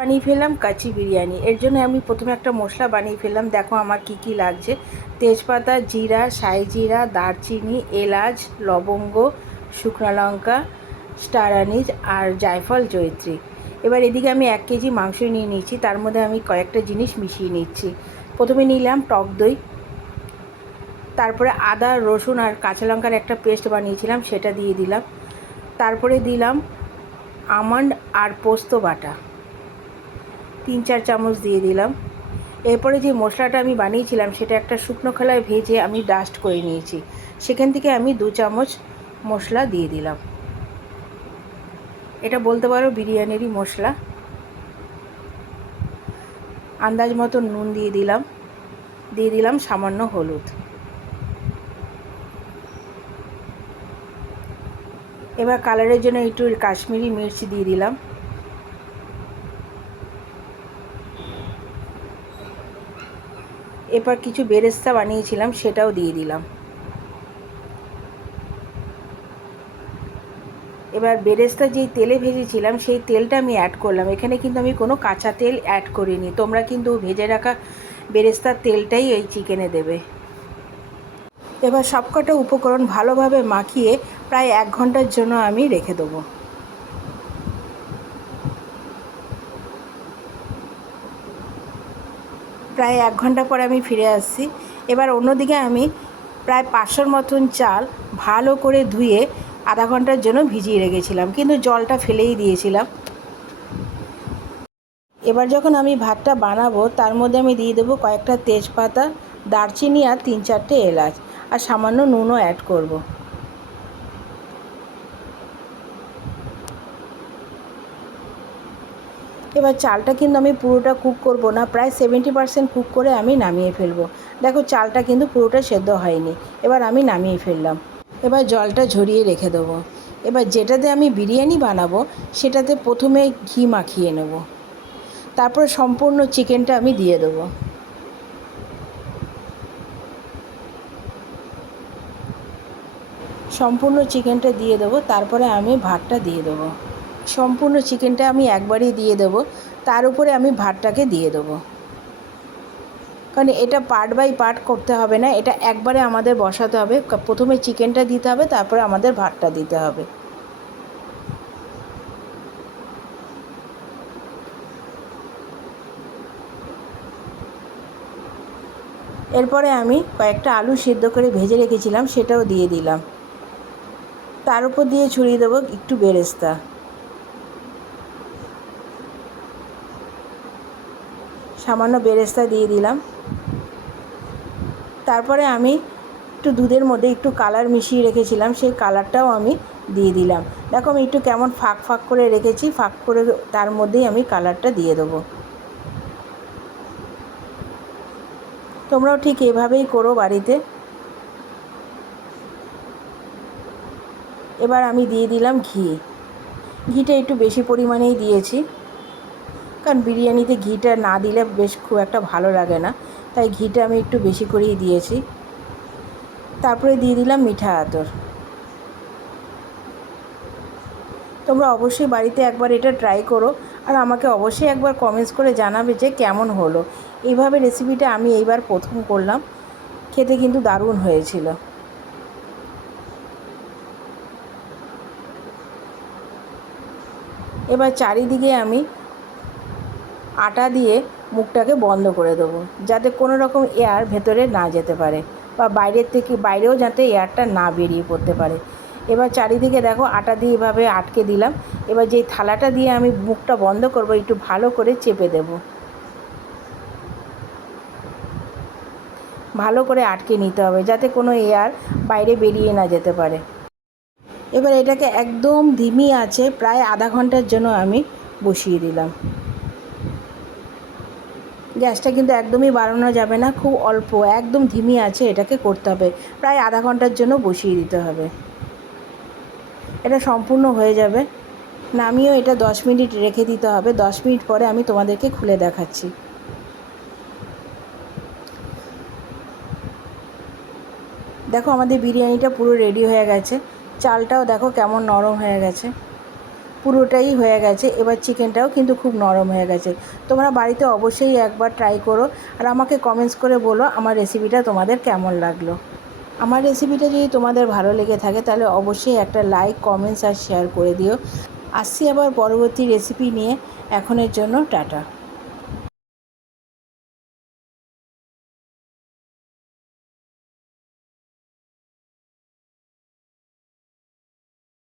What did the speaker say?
বানিয়ে ফেললাম কাচ্চি বিরিয়ানি। এর জন্য আমি প্রথমে একটা মশলা বানিয়ে ফেললাম। দেখো আমার কি কি লাগছে। তেজপাতা, জিরা, সাই জিরা, দারচিনি, এলাচ, লবঙ্গ, শুকনো লঙ্কা, স্টার আনিজ আর জায়ফল, জয়িত্রী। এবার এদিকে আমি 1 কেজি মাংস নিয়ে নিচ্ছি। তার মধ্যে আমি কয়েকটা জিনিস মিশিয়ে নিচ্ছি। প্রথমে নিলাম টক দই, তারপরে আদা, রসুন আর কাঁচা লঙ্কার একটা পেস্ট বানিয়েছিলাম, সেটা দিয়ে দিলাম। তারপরে দিলাম আমন্ড আর পোস্ত বাটা 3-4 চামচ দিয়ে দিলাম। এরপরে যে মশলাটা আমি বানিয়েছিলাম সেটা একটা শুকনো খোলায় ভেজে আমি ডাস্ট করে নিয়েছি, সেখান থেকে আমি 2 চামচ মশলা দিয়ে দিলাম। এটা বলতে পারো বিরিয়ানিরই মশলা। আন্দাজ মতো নুন দিয়ে দিলাম সামান্য হলুদ। এবার কালারের জন্য একটু কাশ্মীরি মির্চ দিয়ে দিলাম। এবার কিছু বেরেস্তা বানিয়েছিলাম সেটাও দিয়ে দিলাম। এবার বেরেস্তা যেই তেলে ভেজেছিলাম সেই তেলটা আমি অ্যাড করলাম। এখানে কিন্তু আমি কোনো কাঁচা তেল অ্যাড করিনি। তোমরা কিন্তু ভেজে রাখা বেরেস্তার তেলটাই এই চিকেনে দেবে। এবার সবকটা উপকরণ ভালোভাবে মাখিয়ে প্রায় 1 ঘন্টার জন্য আমি রেখে দেবো। প্রায় 1 ঘন্টা পরে আমি ফিরে আসছি। এবার অন্যদিকে আমি প্রায় 500 মতন চাল ভালো করে ধুয়ে আধা ঘন্টার জন্য ভিজিয়ে রেখেছিলাম, কিন্তু জলটা ফেলেই দিয়েছিলাম। এবার যখন আমি ভাতটা বানাবো তার মধ্যে আমি দিয়ে দেবো কয়েকটা তেজপাতা, দারচিনি আর 3-4টে এলাচ, আর সামান্য নুনও অ্যাড করব। এবার চালটা কিন্তু আমি পুরোটা কুক করব না, প্রায় 70% কুক করে আমি নামিয়ে ফেলবো। দেখো চালটা কিন্তু পুরোটা সেদ্ধ হয়নি। এবার আমি নামিয়ে ফেললাম। এবার জলটা ঝরিয়ে রেখে দেবো। এবার যেটাতে আমি বিরিয়ানি বানাবো সেটাতে প্রথমে ঘি মাখিয়ে নেব, তারপরে সম্পূর্ণ চিকেনটা আমি দিয়ে দেবো। সম্পূর্ণ চিকেনটা দিয়ে দেবো, তারপরে আমি ভাতটা দিয়ে দেবো। সম্পূর্ণ চিকেনটা আমি একবারই দিয়ে দেবো, তার উপরে আমি ভাতটাকে দিয়ে দেবো। কারণ এটা পার্ট বাই পার্ট করতে হবে না, এটা একবারে আমাদের বসাতে হবে। প্রথমে চিকেনটা দিতে হবে, তারপরে আমাদের ভাতটা দিতে হবে। এরপরে আমি কয়েকটা আলু সিদ্ধ করে ভেজে রেখেছিলাম, সেটাও দিয়ে দিলাম। তার উপর দিয়ে ছড়িয়ে দেবো একটু বেরেস্তা। সামান্য বেরেস্তা দিয়ে দিলাম। তারপরে আমি একটু দুধের মধ্যে একটু কালার মিশিয়ে রেখেছিলাম, সেই কালারটাও আমি দিয়ে দিলাম। দেখো আমি একটু কেমন ফাঁক ফাঁক করে রেখেছি, ফাঁক করে তার মধ্যেই আমি কালারটা দিয়ে দেবো। তোমরাও ঠিক এভাবেই করো বাড়িতে। এবার আমি দিয়ে দিলাম ঘি। ঘিটা একটু বেশি পরিমাণেই দিয়েছি, কারণ বিরিয়ানিতে ঘিটা না দিলে বেশ খুব একটা ভালো লাগে না, তাই ঘিটা আমি একটু বেশি করেই দিয়েছি। তারপরে দিয়ে দিলাম মিঠা আতর। তোমরা অবশ্যই বাড়িতে একবার এটা ট্রাই করো, আর আমাকে অবশ্যই একবার কমেন্টস করে জানাবে যে কেমন হলো। এইভাবে রেসিপিটা আমি এইবার প্রথম করলাম, খেতে কিন্তু দারুণ হয়েছিল। এবার চারিদিকে আমি আটা দিয়ে মুখটাকে বন্ধ করে দেবো, যাতে কোনো রকম এয়ার ভেতরে না যেতে পারে, বা বাইরেও যাতে এয়ারটা না বেরিয়ে পড়তে পারে। এবার চারিদিকে দেখো আটা দিয়ে এভাবে আটকে দিলাম। এবার যেই থালাটা দিয়ে আমি মুখটা বন্ধ করব, একটু ভালো করে চেপে দেব, ভালো করে আটকে নিতে হবে যাতে কোনো এয়ার বাইরে বেরিয়ে না যেতে পারে। এবার এটাকে একদম ধিমি আঁচে প্রায় আধা ঘন্টার জন্য আমি বসিয়ে দিলাম। গ্যাসটা কিন্তু একদমই বাড়ানো যাবে না, খুব অল্প একদম ধিমি আঁচে এটাকে করতে হবে। প্রায় আধা ঘন্টার জন্য বসিয়ে দিতে হবে। এটা সম্পূর্ণ হয়ে যাবে, নামিয়েও এটা 10 মিনিট রেখে দিতে হবে। 10 মিনিট পরে আমি তোমাদেরকে খুলে দেখাচ্ছি। দেখো আমাদের বিরিয়ানিটা পুরো রেডি হয়ে গেছে। চালটাও দেখো কেমন নরম হয়ে গেছে। পুরোটাই হয়ে গেছে। এবার চিকেনটাও কিন্তু খুব নরম হয়ে গেছে। তোমরা বাড়িতে অবশ্যই একবার ট্রাই করো আর আমাকে কমেন্টস করে বলো আমার রেসিপিটা তোমাদের কেমন লাগলো। আমার রেসিপিটা যদি তোমাদের ভালো লেগে থাকে তাহলে অবশ্যই একটা লাইক, কমেন্টস আর শেয়ার করে দিও। আসছি আবার পরবর্তী রেসিপি নিয়ে। এখনের জন্য টাটা।